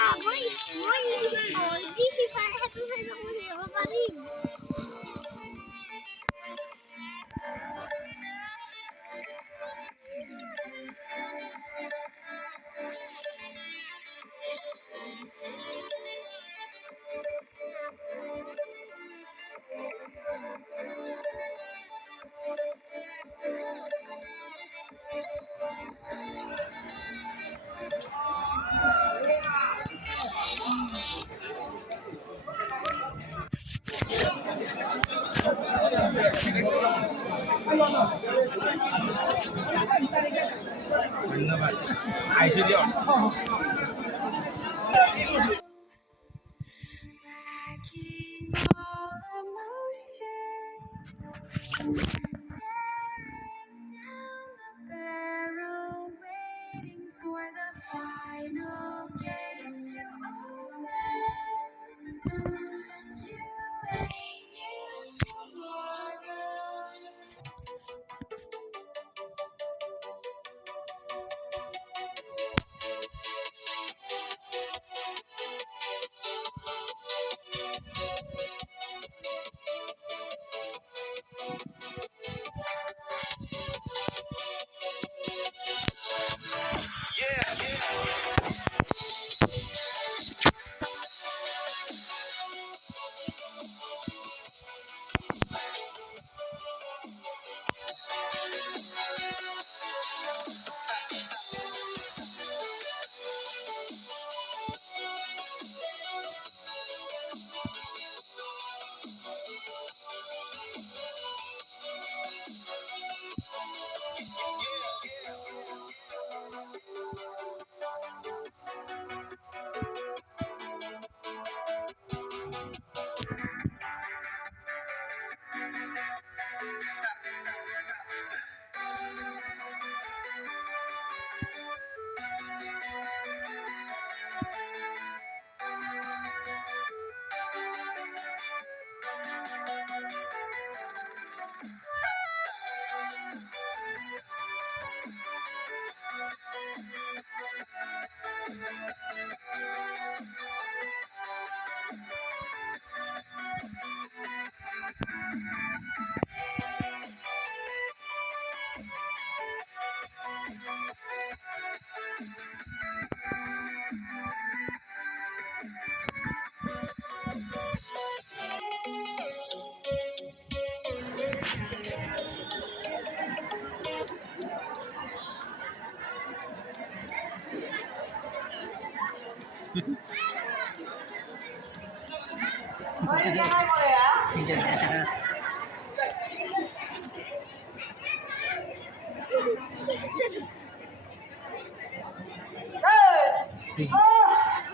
Moi dije para satu saya mau apa nih? ধন্যবাদ আইসি দিও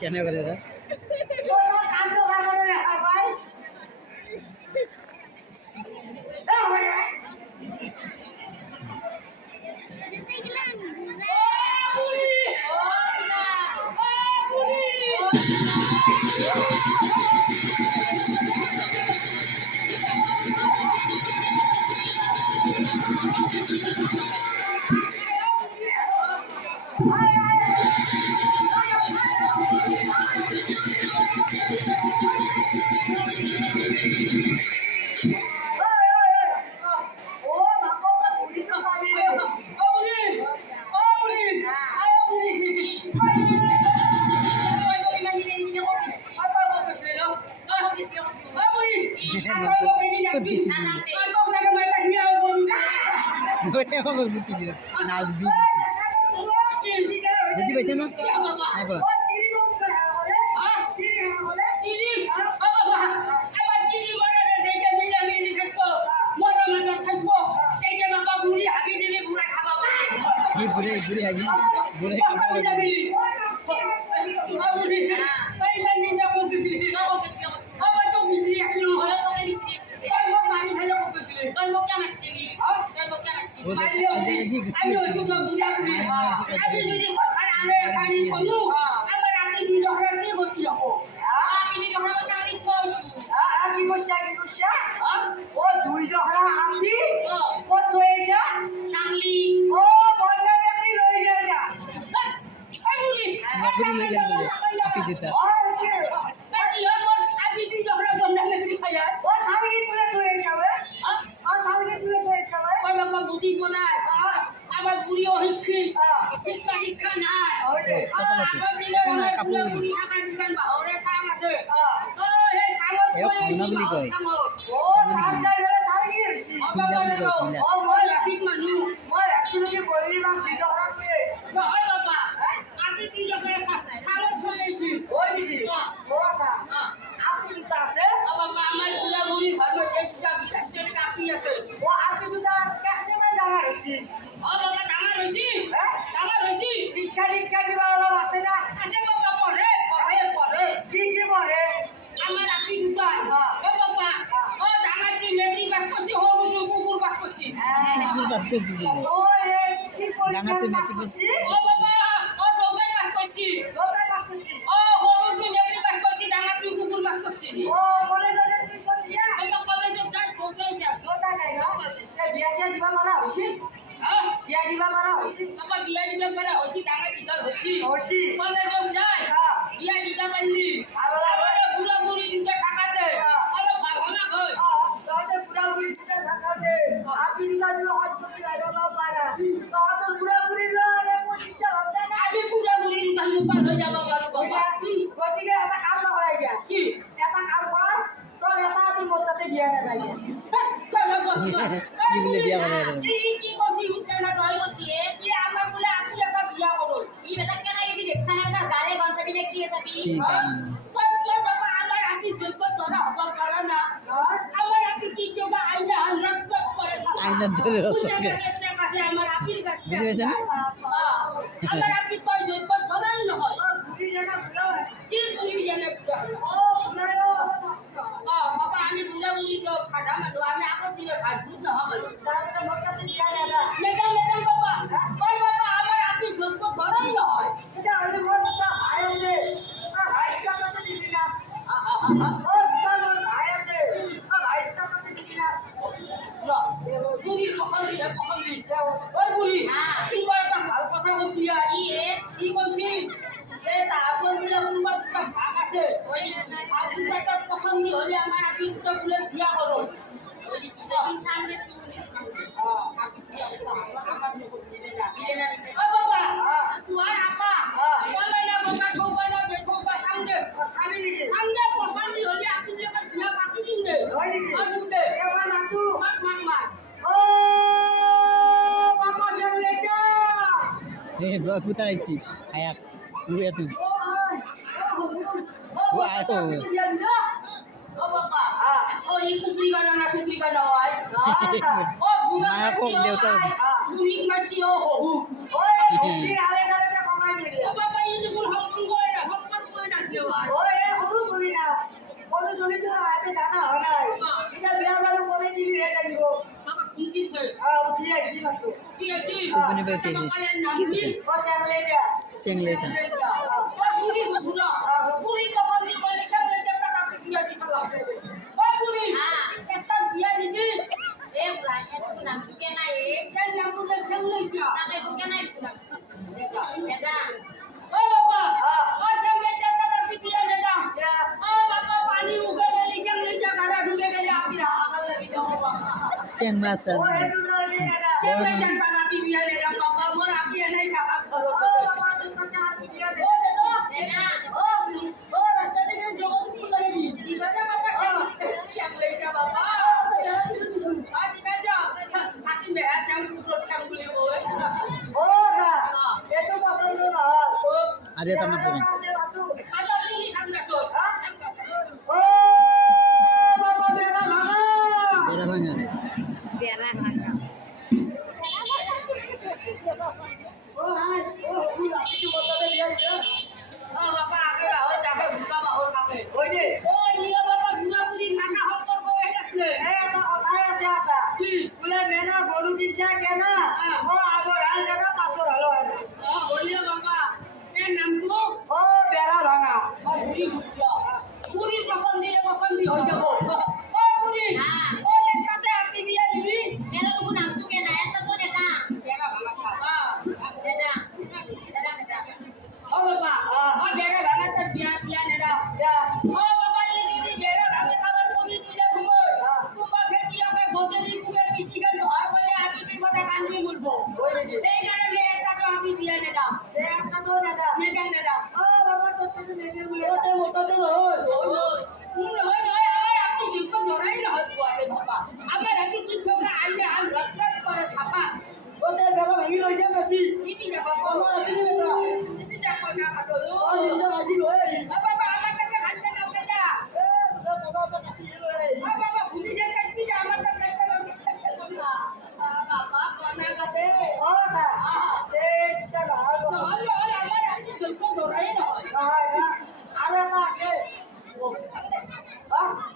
কেন করে এটা নাচবি বুঝতে পারছে না বুড়ে বুড়ে আগে বুড়ে আপি দিতা ডাঙাতে মেট্রিক পাস কি বলে বিয়া করে আইনা ধরে বুঝতে পেরেছেন putar aja ayak lihat tuh wah tuh mana kok dia tahu Seng leta. Seng masa. Ada tamat pun. Berapa banyak? ধৰাই নহয় পোৱাতে ভাবা আমাৰ ৰাতি কি থকা আইলে আল ৰক্ত কৰে ছাপা ওতে বেলা ভাঙি লৈছে বেছি টিভি যাবা আমাৰ ৰাতি বেটা টিভি যাবা না কাটলো অ নিজ আজি লয় বাবা আমাৰ কাছে হাতে নাও দা এ তোৰ কথা কাটি লয় বাবা ভুলি যায় কি যা আমাৰ কাছে বাবা কোনা কাটে অ তা তে তা নহলে আমাৰ ৰাতি দুখ ধৰাই নহয় আৰু এটা আছে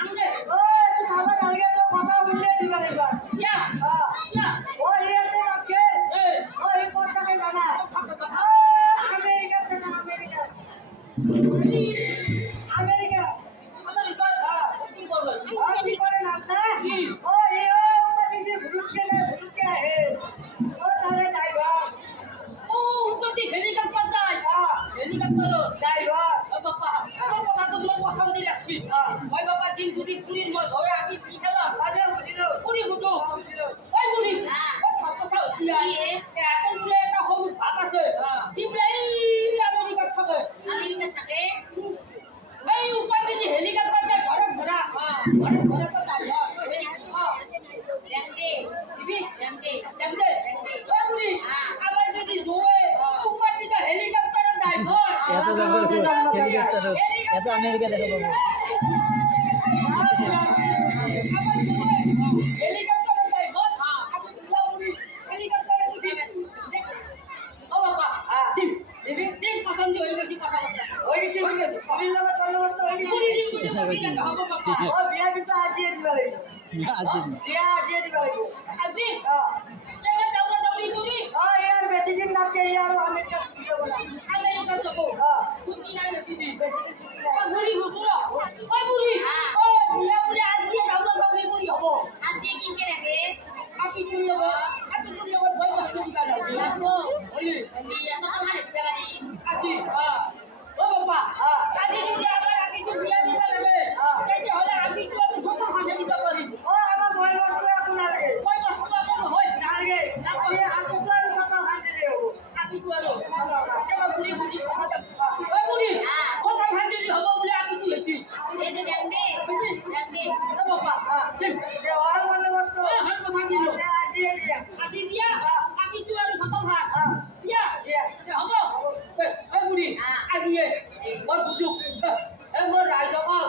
আমদে ঐ তুই খাবা নালাগে তো কথা উল্লে দিবা দিবা ইয়া ইয়া ও ইয়াতে রাখে এ ও এই কথাকে জানা আমেরিকা থেকে আমেরিকা আমেরিকা আমেরিকা কি বলছ কি করে না কি ও এই ও কিছু ভুলকে হে ও তারে যাইবা ও উন্নতি হেলিকপ্টার যায় হেলিকপ্টার যাইবা বাবা কথা তো তোমার পছন্দ রাখছি ওই বাবা দিন দুদিন পুরীর মত হয়ে আমি কি খেলাম আজে বুঝিলো পুরী হুটো ওই পুরী কথা হচ্ছিল এখন বলে একটা হলুদ ভাত আছে দিবলাই আমেরিকা থাকে এই উপর দিকে হেলিকপ্টার যায় ঘরে ঘোরা ঘরে তো তাই আমার যদি জোয়ে উপর দিকে হেলিকপ্টার যায় ঘর এত জঙ্গল হেলিকপ্টার এত আমেরিকা দেখা পাবো হেলিকপ্টার যায় ঘর আমি বুলাবুলি হেলিকপ্টারে উঠি ও বাবা দিবি পছন্দ হয়ে গেছি কথা ওই সে হয়ে গেছে পুলিশ লাগা তলবস্ত হয়ে গেছে ও বিয়া কিন্তু আজি দিবা লাগবে আজি বিয়া আজি দিবা লাগবে আজি এবার দাউরা দাউরি করি ও ইয়ার বেশি দিন লাগছে ইয়ার আমেরিকা ভিডিও বনা আমেরিকা যাব ছুটি নাই বেশি দিন বেশি দিন বুড়ি হুপুরা ওই বুড়ি ও বিয়া বুড়ি আজি দাউরা দাউরি করি হবো আজি কিনকে লাগে আপনি কোন লোক ভয় কষ্ট দিবা লাগবে বলি বিয়া তো তোমারে দিবা লাগি আজি ও বাবা আজি যদি আবার আগে তো বিয়া দিবা লাগে এই যে হলে আমি তো ছোট ভাগে দিবা পারি ও আমার বড় বড় আপনার লাগে ভয় কষ্ট আমার হয় লাগে আপনি আপনার সাথে হাত দিও আমি তো আরো কেবা বুড়ি বুড়ি কথা ওই বুড়ি কথা ঠান্ডা দি হবো বলে আমি তো এটি এই যে দেখবে ও বাবা দিন যে ওর বন্দোবস্ত হর কথা দিল আজি দিয়া আজি দিয়া আমি তো আরো ছোট ভাগ দিয়া দিয়া হবো ওই বুড়ি আজি মোর বুঝু মোর রাজপাল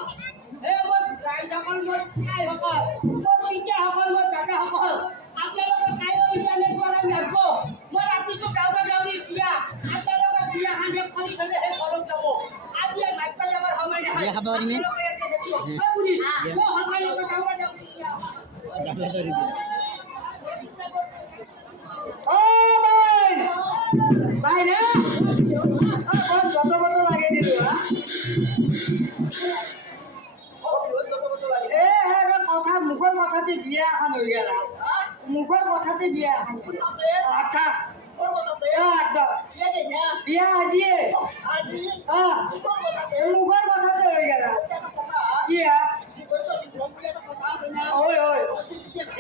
মোর রাজপাল মোর খাই হকল মোর পিতা হকল মোর দাদা হকল আপনারা খাই ওইখানে করা লাগবো মোর আপনি তো দাউরা দাউরি দিয়া আপনারা দিয়া হাঁড়ে খালি খালি হে করো যাব আজি মাইপা যাবার সময় না বিয়া খাব পারিনে ওই বুড়ি ও হকালে তো দাউরা দাউরি দিয়া দাবলা ধরি দিল ও ভাই ভাই রে কোন কত কত লাগে দিল এ হ্যাঁ কথা মুখৰ কথাতে বিয়া এখন হৈ গেল মুখৰ কথাতে বিয়া এখন আঠা একদম বিয়া আজিয়ে মুখৰ কথাতে হৈ গেল কি ওই ওই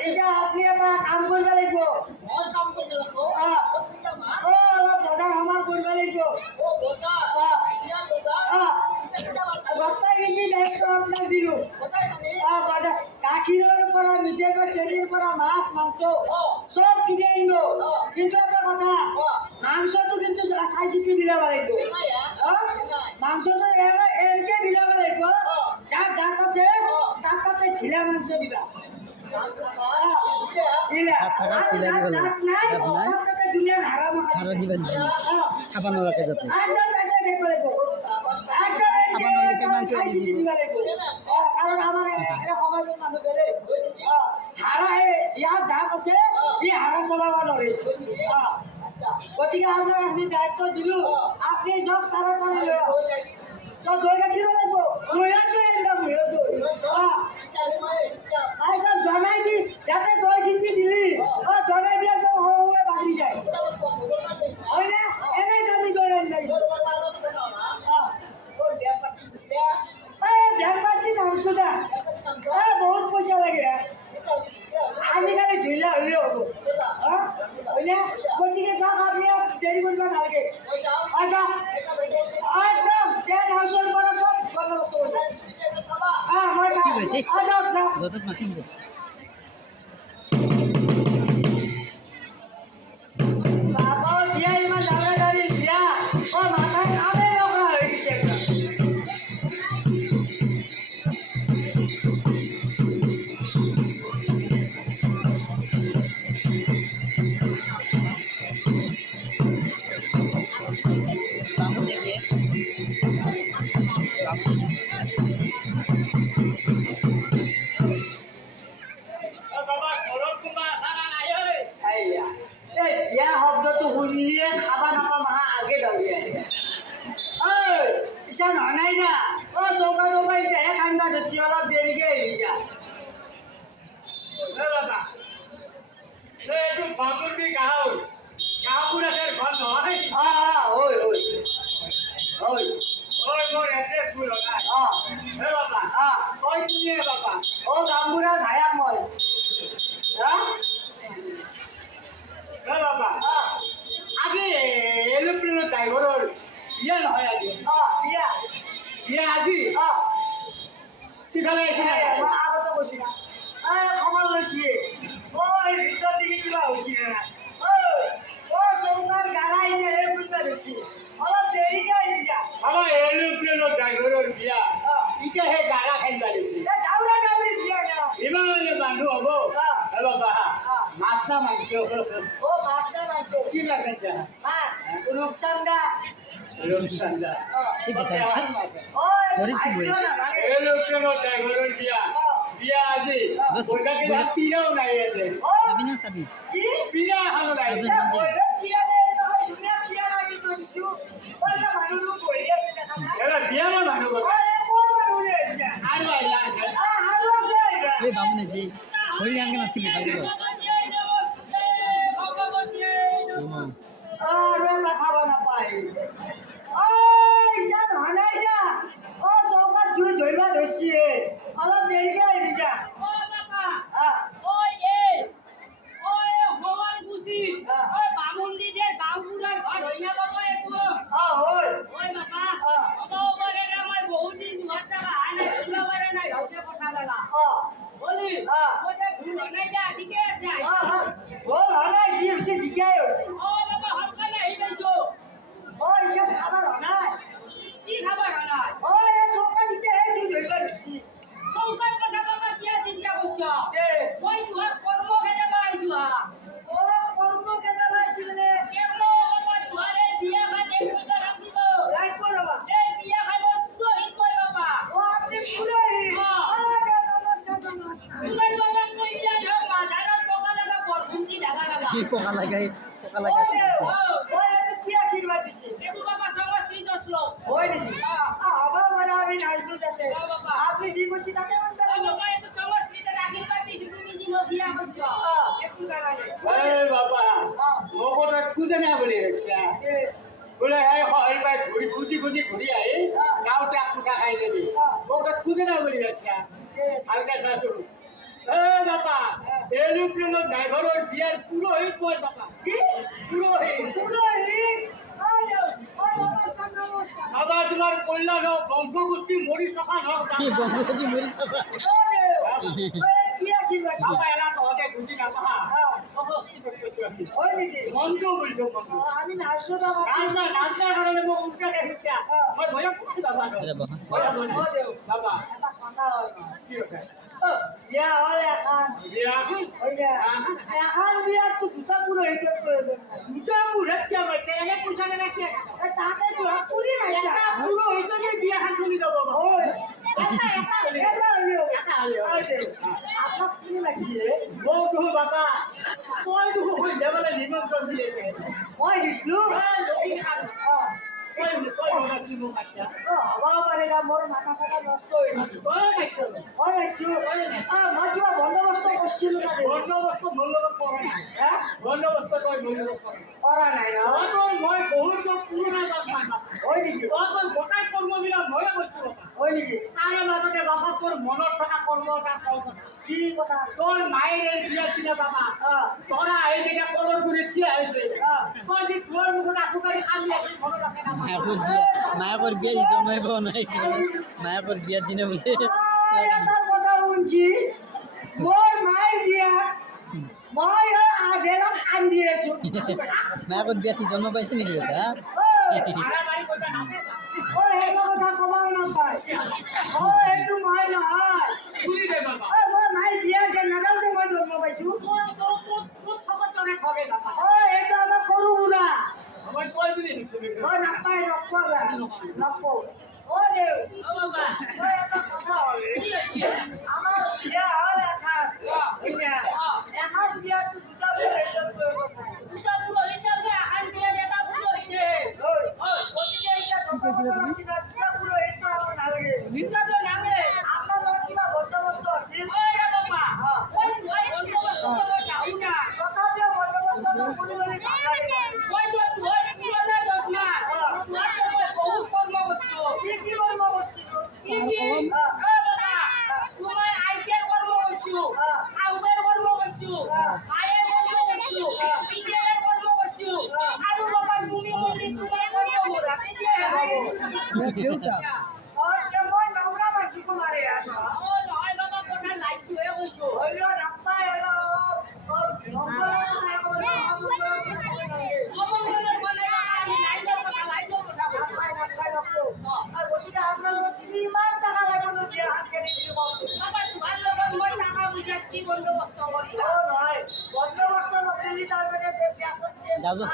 এটা আপনি এটা কাম কৰিব লাগিব অলপ বজাৰ সমাৰ কৰিব লাগিব বস্তাই কিনি দায়িত্ব আপোনাক দিলো গাখীৰৰ পৰা মিঠাইৰ চেনিৰ পৰা মাছ মাংস চব কিনি আনিব কিন্তু এটা কথা মাংসটো কিন্তু চাই চিতি বিলাব লাগিব মাংসটো এনেকে বিলাব লাগিব যাৰ দাঁত আছে তাত তাতে ঢিলা মাংস দিবা হারা দিবেন খাবা নরাকে যাতে কারণ আমার সমাজের মানুষ বেলে হারা ইয়ার দাঁত আছে ই হারা চলাব নরে গতিকে আপনার আমি দায়িত্ব দিলো আপনি যত তাড়াতাড়ি দই গাখীৰ লাগিব মহিলাক জনাই দি যাতে দই কিনি দিলি জনাই দিয়া সৰুৱে বাঢ়ি যায় হয়নে এনেই দাবী দৈ আনি লাগিব বেংপাতি নামটো দা বহুত পইচা লাগে আজিকালি ঢিলা হ'লেও হ'ব হয়নে গতিকে যাওক আপুনি দেৰি কৰিব নালাগে একদম 10 হাউচৰ পৰা চব বন্দোবস্ত মই য'ত মাতিম দে বাবা বিয়া ইমান ডাঙৰ গাড়ী বিয়া অ মাথা কামে লগা হৈ গৈছে বামুণ দেখিয়ে আইয়া এই বিয়া শব্দটো শুনিলে খাবা নাপাম হা আগে দৌৰি আহে ঐ পিছা নাই না অ চৌকা চৌকা এতিয়াহে খাইবা ধৰিছে অলপ দেৰিকে আহিবি যা ঐ ঐ ঐ অ গামবুঢ়া ভায়াক মই আজি এৰোপ্লেনৰ ড্ৰাইভাৰৰ বিয়া নহয় আজি বিয়া বিয়া আজি কিফালে আহিছে মই আগতে কৈছি না খবৰ লৈছি ঐ ভিতৰত দেখি কিবা হৈছি চৌকাৰ গাড়া এনে বুজবা ধৰিছি অলপ দেৰিকে আহিবি যা আমাৰ এৰোপ্লেনৰ ড্ৰাইভাৰৰ বিয়া এতিয়া সেই গাড়া খাইবা দিছে দাউৰা দাউৰি বিয়া না ইমান মানুহ হ'ব বাবা মাছ না মাংস অ মাছ না মাংস কি মাছ আছে ৰূপচন্দা ৰূপচন্দা কি কথা ঐ ধৰিছি বৈ এৰোপ্লেনৰ ড্ৰাইভাৰৰ বিয়া বিয়া আজি বৈদাকে পিৰাও নাই আছে চাবি না চাবি কি পিৰা এখনো নাই আজি এটা বিয়া না মানুহ আৰু আহিলা এই বামুণে যে হৰি আনকে নাচিবি ভাল দিব খাব নাপায় ধৰিবা ধৰিছি অলপ দেৰিকে আহিবি যা জিকাই হৈছে খাবাৰ নাই চৌকা দিতে ধৰিবা ধৰিছি কৰ্ম কেইটা পাইছি মানে লাগিব ৰবা আপুনি পুৰহি কি পকা লাগাই পকা লাগাই কি আশীৰ্বাদ দিছে হয় নেকি হ'ব মানে আমি নাচবো যাতে আপনি যি কৈছি তাকে বাবা মোক খুঁজে নাই বুলি বোলে হয় পাই ঘূৰি খুঁজি খুঁজি ঘূৰি আহি গাঁৱতে ফুটা খাই দেবি মোক খুঁজে নাই বুলি ভাবিছা আৰু চাইছো বাবা এৰোপ্লেনৰ ড্ৰাইভাৰৰ বিয়াৰ পুৰোহিত মই বাবা পুৰোহিত বাবা তোমাৰ কল্যাণ হওক বংশগোষ্ঠী মৰি থকা হওক কি বংশগতি মৰি চাবা বাবা এলা তহঁতে বুজি নাপাহা মনটো বুজিছো আমি নাচবো নাচা কাৰণে মোক উল্টাকে শিক্ষা মই ভয়ক বাবা বাবা কি কথা বিয়া হয় এখন বিয়া এখন বিয়াতো দুটা পুৰোহিতৰ প্ৰয়োজন দুটা মুহূৰ্ত কিয় পাইছে এনে পইচা নালাগে তাকে পুৰি এটা পুৰোহিতকে বিয়াখন চলি যাব আপোনাক কি লাগিছে মোক দেখো বাবা মই দেখো হৈ যাবলৈ নিমন্ত্ৰণ দি আছে মই দিছিলো হ'ব পাৰে মোৰ মাথা চাথা নষ্ট হৈ গৈছে মই কিবা বন্দবস্ত কৰিছিলো বন্দবস্ত মোৰ লগত কৰা নাই বন্দবস্ত তই মোৰ লগত কৰা নাই ন মই বহুত পুৰণা হয় নেকি তই গোটাই কৰ্মবিলাক ময়ে কৰিছো হয় নেকি তাৰে মাজতে বাবা তোৰ মনত থকা কৰ্ম এটা কওঁ কি কথা তোৰ মায়ের এই বিয়া ছিল বাবা তোরা এই দিকে কলর করে থিয়া হয়েছে তোর যে তোর মুখে আকুকারি খালি আছে মনে রাখে না মায়াকর বিয়া দিতে নয় নাই মায়াকর বিয়ার দিনে বলে এটার কথা শুনছি মোৰ মাই বিয়া মই আধেলক কান্দি আছো মায়ে বিয়া কি জন্ম পাইছে নেকি দাদা? সেইটো কথা কমাও নাপায় সেইটো মই নহয় মই মাই বিয়া যে নাজানো মই জন্ম পাইছো এইটো আমাৰ সৰু সুৰা নাপায় নকওঁ অ' দেউ এটা কথা হ'ল আমাৰ বিয়া হ'ল এখন বিয়াটো দুটা আয়োজন কৰিব পাৰে দুটা পুৰোহিতকে এখন বিয়াত এটা পুৰোহিতে গতিকে এতিয়া দুটা পুৰোহিত হ'ব নালাগে নিজাটো নামে আপোনাৰ লগত কিবা বন্দবস্ত আছিল ওই বাবা ওই বন্দোবস্ত কৰব যাও না তথাপিও বন্দবস্ত নকৰিবলৈ ভাল লাগে ওই পুৰোনা দশমা তোমাৰ বহুত কৰ্ম কৰছো কি কৰিব বস্তুটো কি বাবা তোমার আইটের কর্ম করছো আউবের কর্ম করছো আয়ের কর্ম করছো পিজের কর্ম করছো আর বাবা তুমি বলি তোমার কর্ম রাতে দিয়ে মই নমৰা মাতি কুমাৰে আছো ও নহয় বাবা কথা লাইট হয়ে কইছো হলেও নাপায় গতিকে আপোনালোকক কিমান টকা লাগিব বিয়া হাত কেনে বন্দবস্ত নকৰিলে তাৰমানে যাওঁ যাওঁ।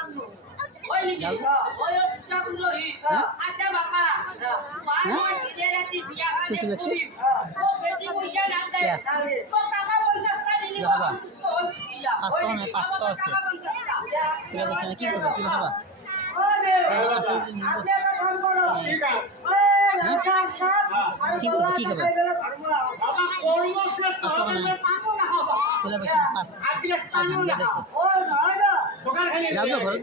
পাঁচশ আছে কিবা কৈছে নে কি কৰিবা কিবা খাবা? কি খাবা কি খাবা? খোলা পাইছে পাঁচ হাণ্ড্ৰেড আছে। যাওঁ যাওঁ ঘৰত।